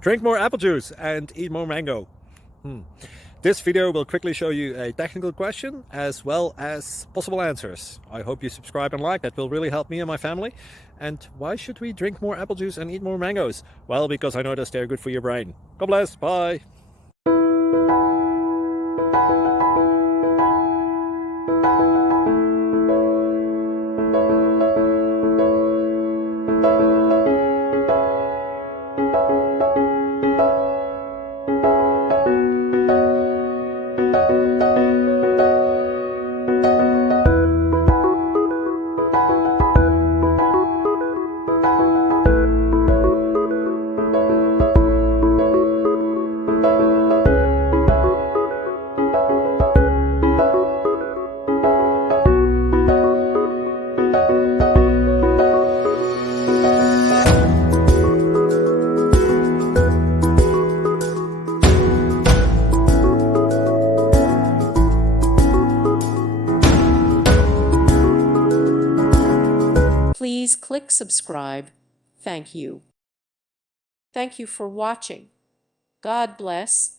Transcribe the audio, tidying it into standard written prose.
Drink more apple juice and eat more mango. This video will quickly show you a technical question as well as possible answers. I hope you subscribe and like, that will really help me and my family. And why should we drink more apple juice and eat more mangoes? Well, because I noticed they're good for your brain. God bless, bye. Please click subscribe. Thank you. Thank you for watching. God bless.